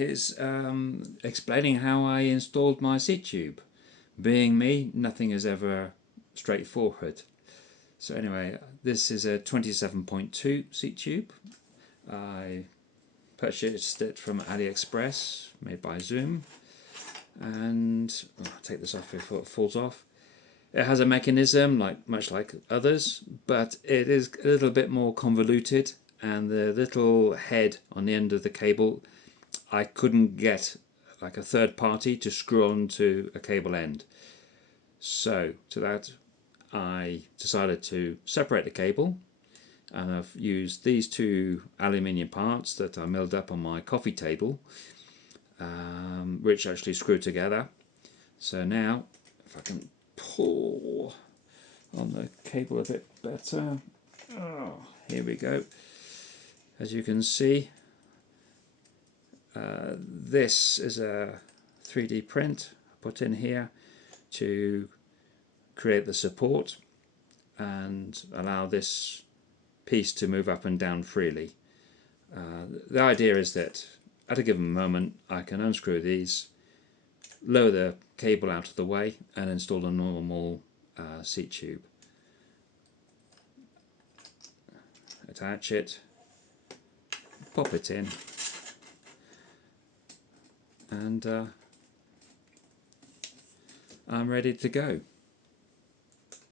here's explaining how I installed my seat tube. Being me, nothing is ever straightforward. So anyway, this is a 27.2 seat tube. I purchased it from AliExpress, made by Zoom, and I'll take this off before it falls off. It has a mechanism much like others, but it is a little bit more convoluted, and the little head on the end of the cable, I couldn't get like a third party to screw onto a cable end. So to that I decided to separate the cable, and I've used these two aluminium parts that I milled up on my coffee table, which actually screw together. So now if I can pull on the cable a bit better, here we go. As you can see, this is a 3D print I put in here to create the support and allow this piece to move up and down freely. The idea is that at a given moment I can unscrew these, lower the cable out of the way, and install a normal seat tube. Attach it, pop it in, and I'm ready to go.